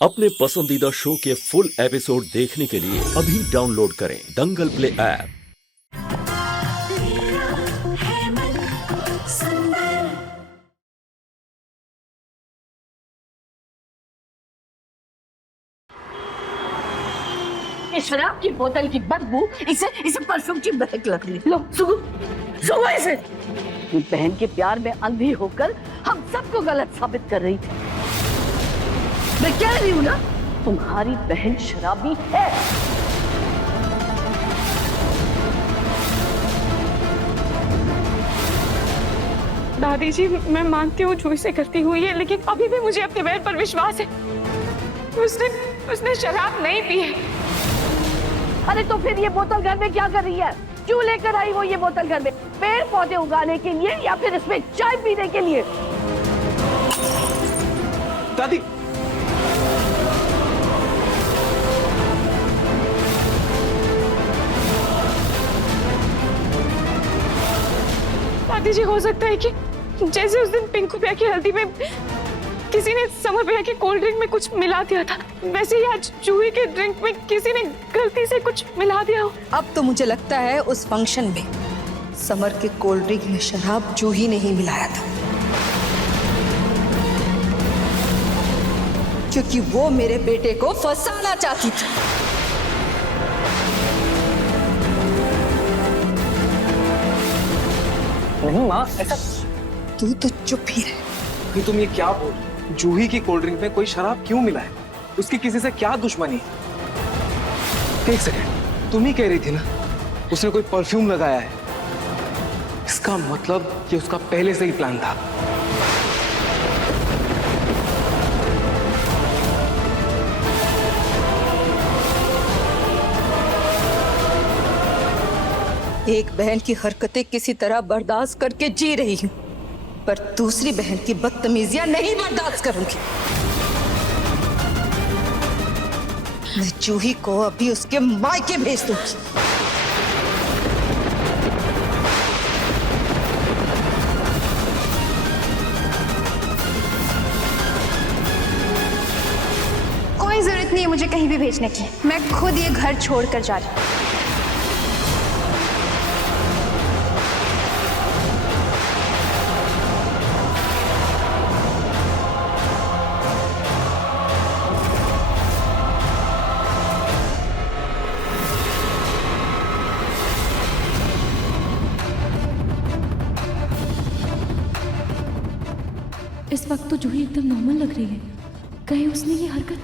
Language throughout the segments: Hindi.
अपने पसंदीदा शो के फुल एपिसोड देखने के लिए अभी डाउनलोड करें दंगल प्ले ऐप। शराब की बोतल की बदबू इसे परफ्यूम की महक लग रही। लो सुगो इसे। अपनी बहन के प्यार में अंधी होकर हम सबको गलत साबित कर रही थी। मैं कह रही हूँ ना, तुम्हारी बहन शराबी है। दादी जी, मैं मानती हूँ जूही से गलती हुई है, लेकिन अभी भी मुझे अपने बहन पर विश्वास है। उसने शराब नहीं पी है। अरे तो फिर ये बोतल घर में क्या कर रही है? क्यों लेकर आई वो ये बोतल घर में? पेड़ पौधे उगाने के लिए या फिर इसमें चाय पीने के लिए? दादी, दादी जी, हो सकता है कि जैसे उस दिन पिंकू भैया की हल्दी में किसी ने समर भैया के कोल्ड ड्रिंक में कुछ मिला दिया था, वैसे ही आज जूही के ड्रिंक में किसी ने गलती से कुछ मिला दिया हो। अब तो मुझे लगता है उस फंक्शन में समर के कोल्ड ड्रिंक में शराब जूही ने ही मिलाया था, क्योंकि वो मेरे बेटे को फंसाना चाहती थी। नहीं माँ, ऐसा तू तो चुप ही रह। कि तुम ये क्या बोल रही हो? जूही की कोल्ड ड्रिंक में कोई शराब क्यों मिला है? उसकी किसी से क्या दुश्मनी है? एक सेकंड, तुम ही कह रही थी ना उसने कोई परफ्यूम लगाया है। इसका मतलब कि उसका पहले से ही प्लान था। एक बहन की हरकतें किसी तरह बर्दाश्त करके जी रही हूँ, पर दूसरी बहन की बदतमीजियां नहीं बर्दाश्त करूंगी। मैं जूही को अभी उसके मायके भेज दूंगी। कोई जरूरत नहीं है मुझे कहीं भी भेजने की। मैं खुद ये घर छोड़कर जा रही हूँ। इस वक्त तो जूही एकदम नॉर्मल लग रही है। कहीं उसने ये हरकत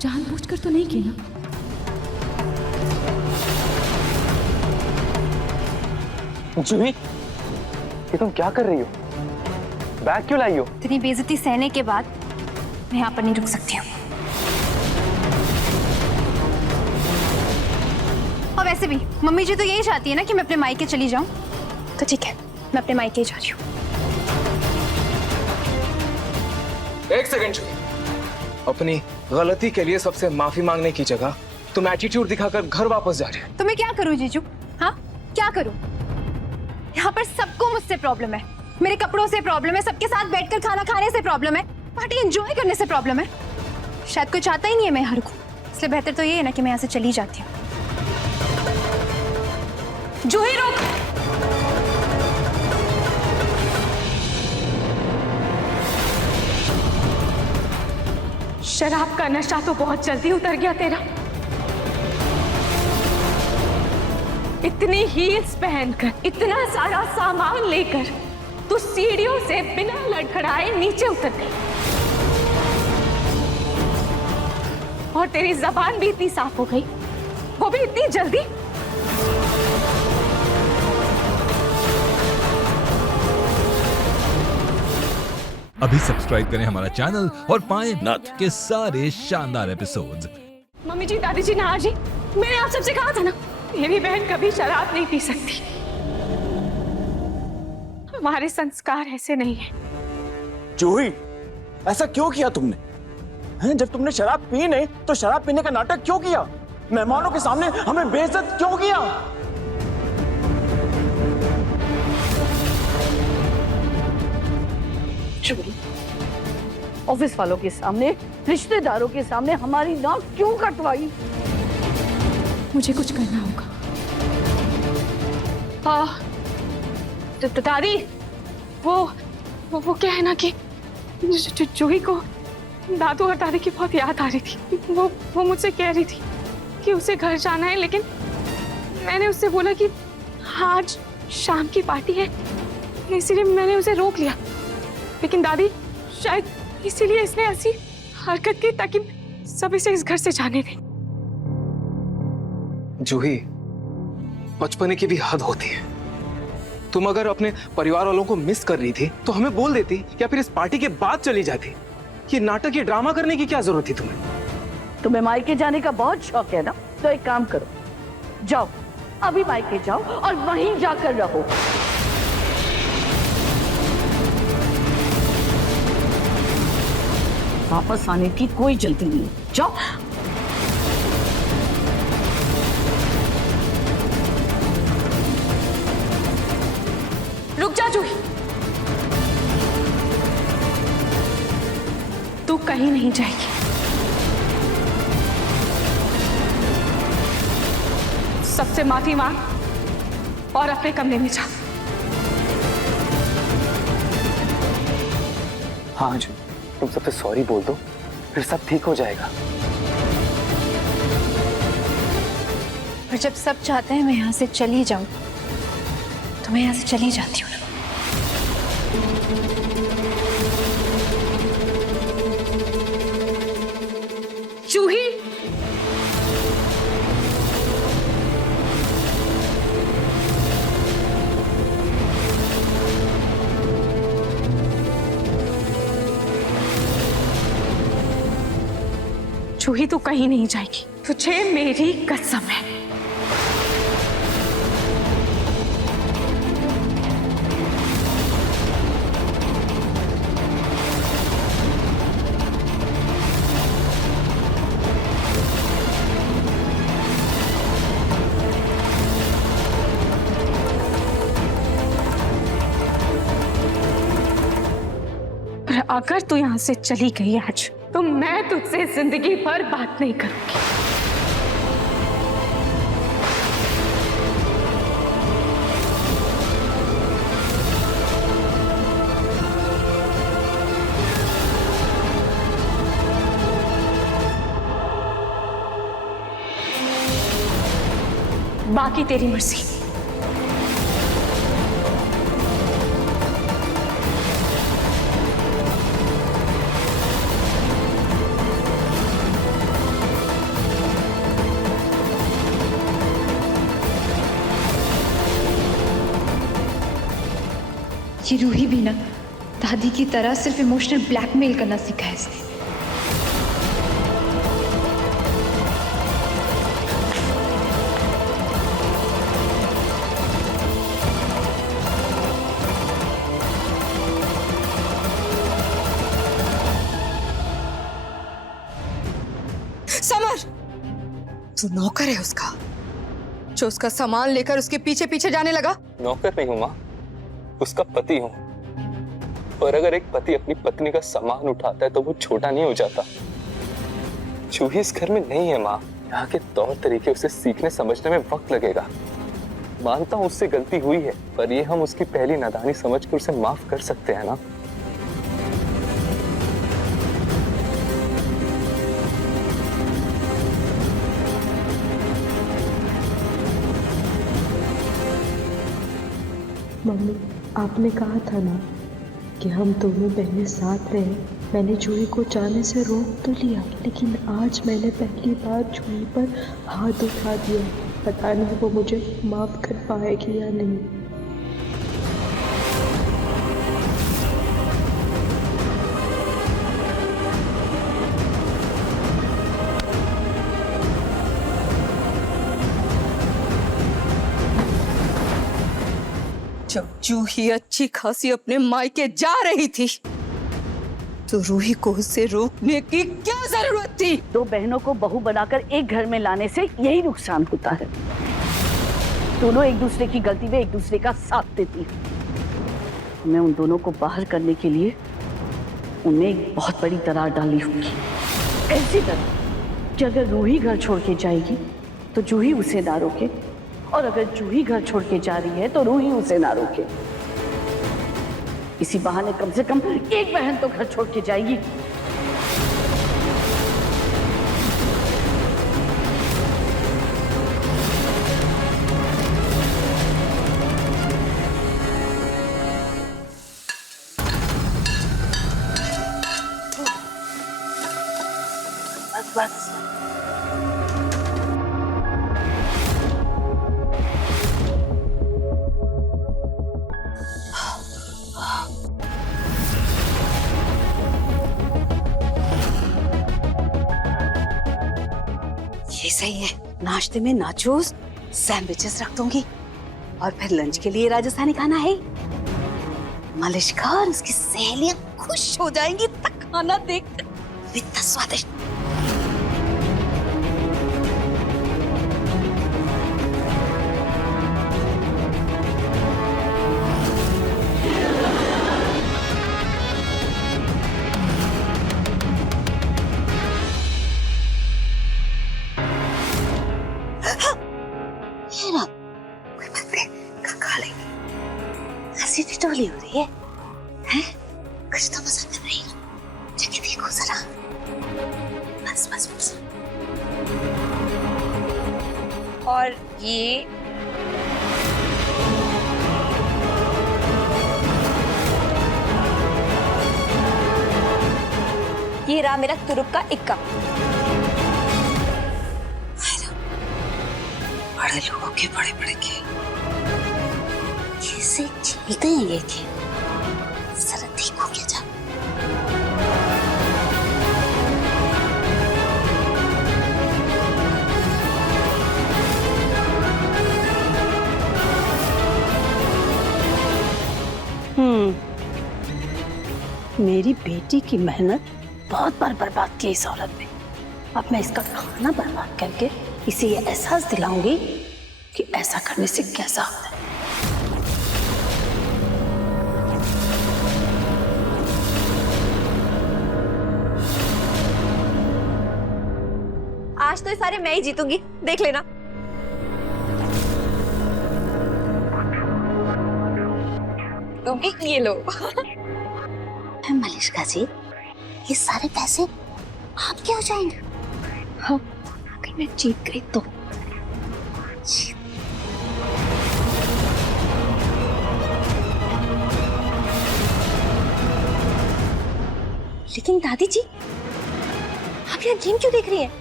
जानबूझकर तो नहीं की ना? जूही, ये तुम क्या कर रही हो? बैग क्यों लाई हो? इतनी बेइज्जती सहने के बाद मैं यहाँ पर नहीं रुक सकती हूँ। और वैसे भी मम्मी जी तो यही चाहती है ना कि मैं अपने मायके चली जाऊँ, तो ठीक है, मैं अपने मायके ही जा रही हूँ। एक सेकंड जूही, अपनी गलती के लिए सबसे माफी मांगने की जगह तुम एटीट्यूड दिखाकर घर वापस जा रहे हो। तो मैं क्या करूँ जीजू? हाँ, क्या करूँ? यहाँ पर सबको मुझसे प्रॉब्लम है। मेरे कपड़ों से प्रॉब्लम है, सबके साथ बैठकर खाना खाने से प्रॉब्लम है, पार्टी एंजॉय करने से प्रॉब्लम है। शायद कोई चाहता ही नहीं है मैं यहाँ रुकूं, इसलिए बेहतर तो ये है ना कि मैं यहाँ से चली जाती हूँ। जूही रुक! शराब का नशा तो बहुत जल्दी उतर गया तेरा। इतनी हील्स पहनकर, इतना सारा सामान लेकर तू सीढ़ियों से बिना लड़खड़ाए नीचे उतर गई, और तेरी जबान भी इतनी साफ हो गई, वो भी इतनी जल्दी। अभी सब्सक्राइब करें हमारा चैनल और पाएं नथ के सारे शानदार एपिसोड्स। मम्मी जी, दादी जी, नाना जी, मैंने आप सबसे कहा था ना, मेरी बहन कभी शराब नहीं पी सकती। हमारे संस्कार ऐसे नहीं है। जूही, ऐसा क्यों किया तुमने? हैं, जब तुमने शराब पी नहीं तो शराब पीने का नाटक क्यों किया? मेहमानों के सामने हमें बेइज्जत क्यों किया? चोरी ऑफिस वालों के सामने, रिश्तेदारों के सामने हमारी नाक क्यों कटवाई? मुझे कुछ करना होगा। दादी, वो क्या है ना कि जूही को दादू और दादी की बहुत याद आ रही थी। वो मुझसे कह रही थी कि उसे घर जाना है, लेकिन मैंने उससे बोला कि आज शाम की पार्टी है, इसीलिए मैंने उसे रोक लिया। लेकिन दादी, शायद इसीलिए इसने ऐसी हरकत की ताकि सब इसे इस घर से जाने दें। जूही, बचपने की भी हद होती है। तुम अगर अपने परिवार वालों को मिस कर रही थी तो हमें बोल देती, या फिर इस पार्टी के बाद चली जाती। ये नाटक, ये ड्रामा करने की क्या जरूरत थी तुम्हें? तुम्हें मायके जाने का बहुत शौक है ना, तो एक काम करो, जाओ अभी मायके जाओ और वहीं जाकर रहो। वापस आने की कोई जल्दी नहीं, जाओ। रुक जा जूही, तू कहीं नहीं जाएगी। सबसे माफी मांग और अपने कमरे में जा। हाँ जी, तुम सबसे सॉरी बोल दो, फिर सब ठीक हो जाएगा। और जब सब चाहते हैं मैं यहाँ से चली जाऊं, तो मैं यहाँ से चली जाती हूँ ना। जूही, जूही तू कहीं नहीं जाएगी, तुझे मेरी कसम है। पर अगर तू यहां से चली गई आज, तो मैं तुझसे जिंदगी भर बात नहीं करूंगी। बाकी तेरी मर्जी। ये रूही भी ना दादी की तरह सिर्फ इमोशनल ब्लैकमेल करना सीखा है इसने। समर, तू नौकर है उसका, जो उसका सामान लेकर उसके पीछे पीछे जाने लगा। नौकर नहीं हूं माँ, उसका पति हूं। और अगर एक पति अपनी पत्नी का सामान उठाता है तो वो छोटा नहीं हो जाता। जूही इस घर में नहीं है माँ, यहाँ के तौर तरीके उसे सीखने समझने में वक्त लगेगा। मानता हूँ उससे गलती हुई है, पर ये हम उसकी पहली नादानी समझकर उसे माफ कर सकते हैं ना। मम्मी, आपने कहा था ना कि हम दोनों बहनें साथ रहें। मैंने जूही को जाने से रोक तो लिया, लेकिन आज मैंने पहली बार जूही पर हाथ उठा दिया। पता नहीं वो मुझे माफ कर पाएगी या नहीं। जब जूही अच्छी खासी अपने मायके जा रही थी, तो रूही को उससे रोकने की क्या जरूरत थी? दो बहनों को बहू बनाकर एक घर में लाने से यही नुकसान होता है। दोनों एक दूसरे की गलती में एक दूसरे का साथ देती है। मैं उन दोनों को बाहर करने के लिए उनमें एक बहुत बड़ी दरार डाली होगी, ऐसी तरह कि अगर रूही घर छोड़ के जाएगी तो जूही उसे ना रोके, और अगर जूही घर छोड़ के जा रही है तो रूही उसे ना रोके। इसी बहाने कम से कम एक बहन तो घर छोड़ के जाएगी। बस बस। ये सही है, नाश्ते में नाचोस सैंडविचेस रख दूंगी और फिर लंच के लिए राजस्थानी खाना है। मलिश्का और उसकी सहेलियां खुश हो जाएंगी तक खाना देखकर, इतना स्वादिष्ट। टोली हो रही है, हैं? कुछ तो पसंद कर रही है, जाके देखो जरा। बस बस बस। और ये रहा मेरा तुरुप का इक्का। बड़े लोगों के बड़े बड़े के कैसे झेलते हैं ये थे, जरा देखो क्या जा। मेरी बेटी की मेहनत बहुत बार बर्बाद की इस औरत ने। अब मैं इसका खाना बर्बाद करके इसे ये एहसास दिलाऊंगी कि ऐसा करने से कैसा होता है। आज तो ये सारे मैं ही जीतूंगी, देख लेना। तुम भी ये लो। मलिश्का जी, ये सारे पैसे आपके हो जाएंगे। हाँ, अगर मैं जीत गई तो। लेकिन दादी जी, आप यहाँ गेम क्यों देख रही हैं?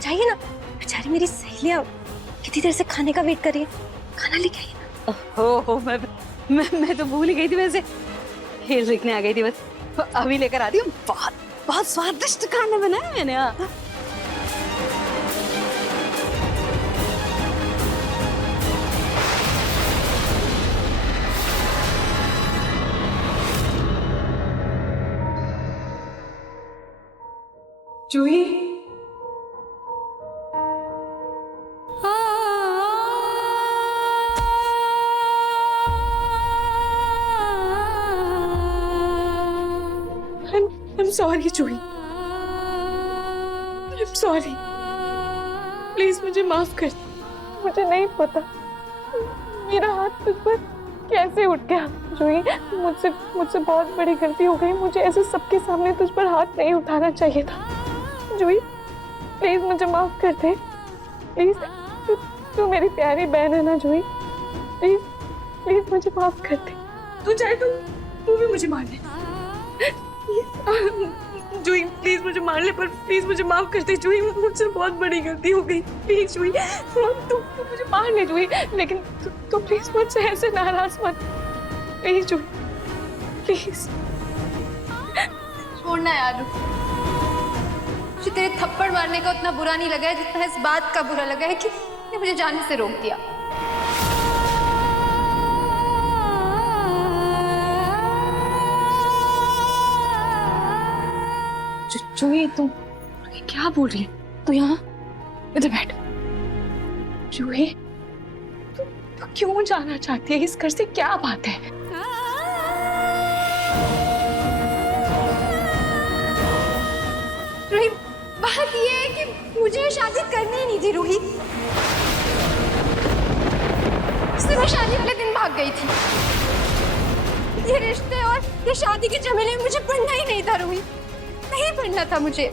चाहिए ना, बेचारी मेरी सहेलियां कितनी देर से खाने का वेट कर रही है, खाना लेके आइए ना। ओहो, मैं तो भूल ही गई थी, वैसे खेल सीखने आ गई थी, बस अभी लेकर आती हूँ। बहुत बहुत स्वादिष्ट खाना बनाया मैंने। हाँ, जूही, I'm sorry, Juhi. I'm sorry। Please मुझे माफ कर दे। मुझे नहीं पता मेरा हाथ तुझ पर कैसे उठ गया। जूही, मुझसे बहुत बड़ी गलती हो गई। मुझे ऐसे सबके सामने तुझ पर हाथ नहीं उठाना चाहिए था। जूही, प्लीज मुझे माफ कर दे। प्लीज, तू मेरी प्यारी बहन है ना जूही। प्लीज प्लीज मुझे माफ कर दे। तू चाहे तू भी मुझे मार ले। जूही, प्लीज मुझे मार ले, पर प्लीज मुझे माफ कर दे। जूही, मुझसे बहुत बड़ी गलती हो गई। प्लीज जूही, तू मुझे मार ले जूही, लेकिन तू प्लीज मुझसे ऐसे नाराज मत। Please Juhi, please. छोड़ना यार, मुझे तेरे थप्पड़ मारने का उतना बुरा नहीं लगा है जितना इस बात का बुरा लगा है कि मुझे जाने से रोक दिया। जूही, तुम क्या बोल रही है? तो यहाँ इधर बैठ। जूही, तू क्यों जाना चाहती है? इस घर से क्या बात है? मुझे शादी करनी ही नहीं थी रूही। इसलिए मैं शादी वाले दिन भाग गई थी। ये रिश्ते और ये शादी के झमेले में मुझे पढ़ना ही नहीं था रूही, नहीं पढ़ना था मुझे।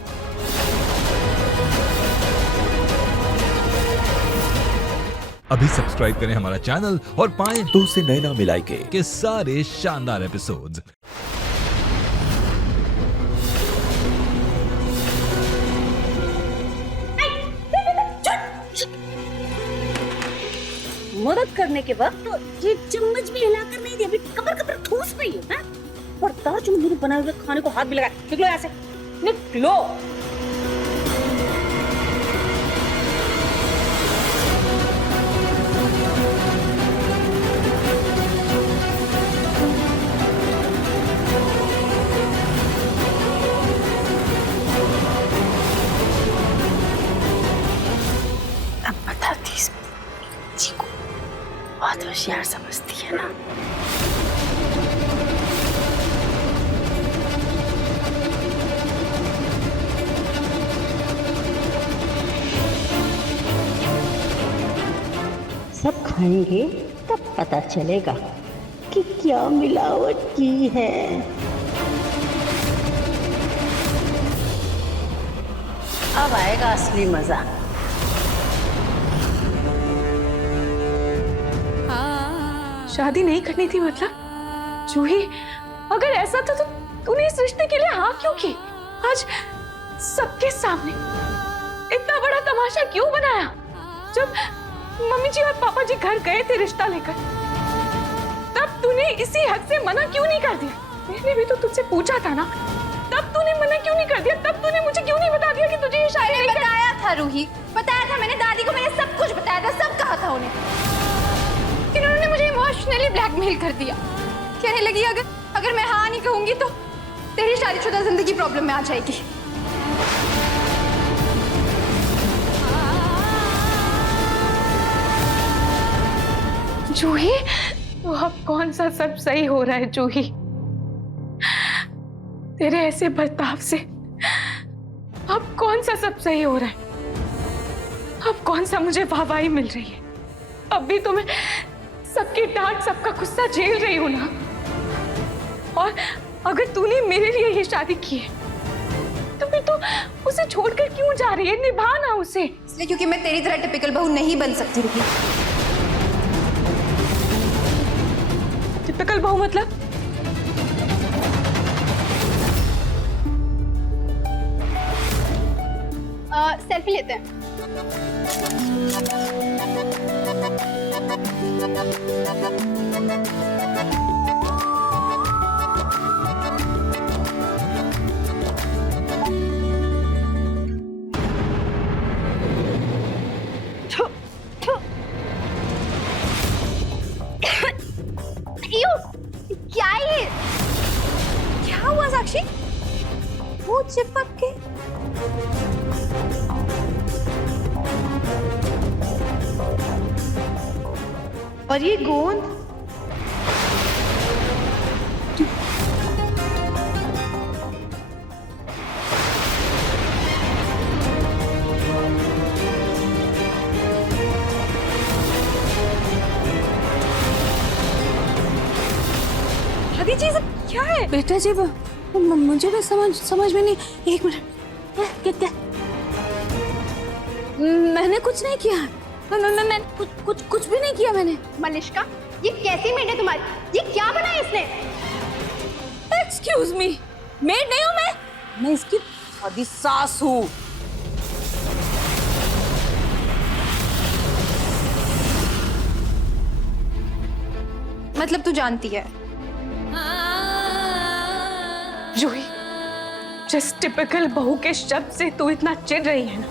अभी सब्सक्राइब करें हमारा चैनल और पाएं तो से नैना मिलाई के सारे शानदार एपिसोड्स। मदद करने के वक्त तो ये चम्मच भी हिलाकर नहीं दी, अभी कबर कबर ठूस रही है। हाँ? और ताज मेरे बनाए हुए खाने को हाथ भी लगाए। निकलो यहाँ से, निकलो। अब बताती इस जी को, बहुत होशियार समझती है ना। सब खाएंगे तब पता चलेगा कि क्या मिलावट की है। अब आएगा असली मजा। शादी नहीं करनी थी मतलब? जूही, अगर ऐसा था तो तूने इस रिश्ते के लिए हाँ क्यों की? आज सबके सामने इतना बड़ा तमाशा क्यों बनाया? जब मम्मी जी और पापा जी घर गए थे रिश्ता लेकर, तब तूने इसी हद से मना क्यों नहीं कर दिया? मैंने भी तो तुझसे पूछा था ना, तब तूने मना क्यों नहीं कर दिया? तब तूने मुझे क्यों नहीं बता दिया कि तुझे ये शादी नहीं बताया था रूही, बताया था मैंने दादी को, मैंने सब कुछ बताया था, सब कहा था उन्हें। लेकिन उन्होंने मुझे इमोशनली ब्लैकमेल कर दिया। कहने लगी अगर मैं हाँ नहीं कहूंगी तो तेरी शादीशुदा जिंदगी प्रॉब्लम में आ जाएगी। जूही, तो अब कौन सा सब सही हो रहा है जूही? तेरे ऐसे बर्ताव से अब कौन सा सब सही हो रहा है? अब कौन सा मुझे वाहवाही मिल रही है? अब भी तो मैं सबकी डांट, सबका गुस्सा झेल रही हूं ना। और अगर तूने मेरे लिए ये शादी की है तो फिर तो उसे छोड़कर क्यों जा रही है? निभाना उसे। इसलिए क्योंकि मैं तेरी तरह टिपिकल बहू नहीं बन सकती रूही। टिपिकल बहू मतलब? सेल्फी लेते हैं। क्या ये? क्या हुआ साक्षी? वो चिपक के और ये गोंद आगे चीज क्या है? बेटा जी मुझे भी समझ में नहीं। एक मिनट, क्या? मैंने कुछ नहीं किया। मैं कुछ भी नहीं किया मैंने। मलिष्का, ये कैसी मेड है तुम्हारी? ये क्या बनाया इसने? एक्सक्यूज मी, मेड नहीं हूँ मैं इसकी दादी सास हूँ। मतलब तू जानती है? जूही, जिस टिपिकल बहू के शब्द से तू इतना चिढ़ रही है ना,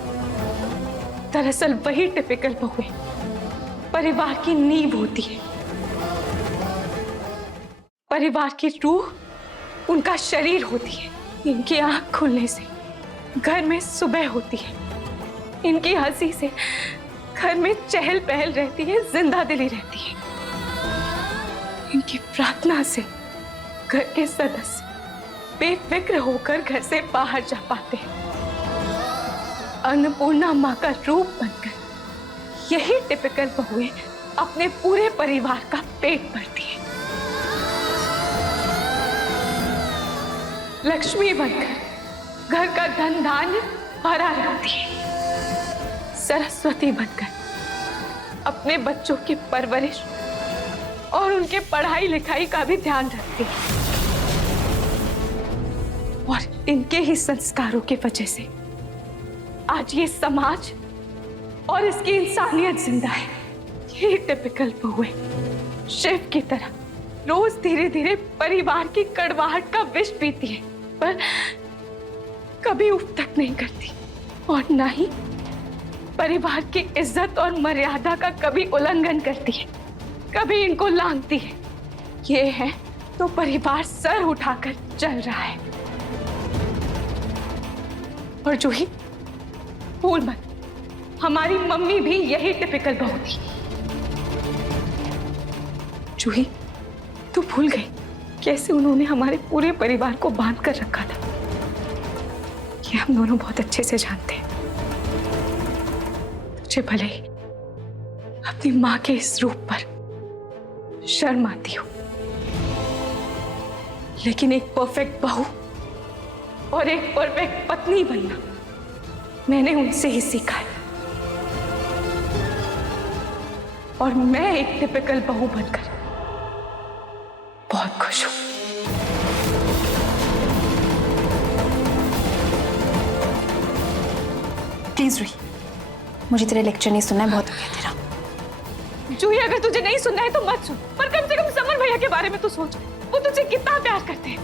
दरअसल वही टिपिकल बहुएं परिवार की नींव होती है। परिवार की रूह उनका शरीर होती है। इनकी आंख खुलने से घर में सुबह होती है। इनकी हंसी से घर में चहल पहल रहती है, जिंदा दिली रहती है। इनकी प्रार्थना से घर के सदस्य बेफिक्र होकर घर से बाहर जा पाते हैं। अन्नपूर्णा माँ का रूप बनकर यही टिपिकल बहुएं अपने पूरे परिवार का पेट भरती है। लक्ष्मी बनकर घर का धन धान्य भरा रखती है। सरस्वती बनकर अपने बच्चों की परवरिश और उनके पढ़ाई लिखाई का भी ध्यान रखती है। और इनके ही संस्कारों की वजह से आज ये समाज और इसकी इंसानियत जिंदा है। ये टिपिकल बहुएं शिव की तरह रोज धीरे धीरे परिवार की कड़वाहट का विष पीती है, पर कभी उफ तक नहीं करती और ना ही परिवार की इज्जत और मर्यादा का कभी उल्लंघन करती है, कभी इनको लांघती है। ये है तो परिवार सर उठाकर चल रहा है। और जूही भूल मत, हमारी मम्मी भी यही टिपिकल बहू थी। जूही तू भूल गई कैसे उन्होंने हमारे पूरे परिवार को बांध कर रखा था। ये हम दोनों बहुत अच्छे से जानते हैं। तुझे भले ही अपनी माँ के इस रूप पर शर्म आती हो, लेकिन एक परफेक्ट बहू और एक परफेक्ट पत्नी बनना मैंने उनसे ही सीखा है। और मैं एक टिपिकल बहू बनकर बहुत खुश हूं। प्लीज रूही, मुझे तेरा लेक्चर नहीं सुनना है, बहुत हो गया तेरा। जूही अगर तुझे नहीं सुनना है तो मत सुन, पर कम से कम समर भैया के बारे में तो सोच। वो तुझे कितना प्यार करते हैं।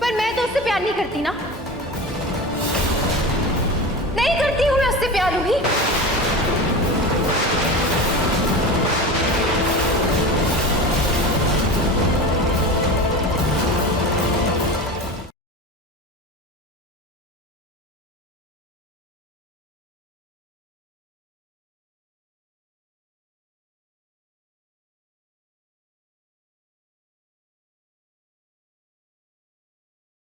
पर मैं तो उससे प्यार नहीं करती ना, नहीं करती हूँ मैं उससे प्यार रूही।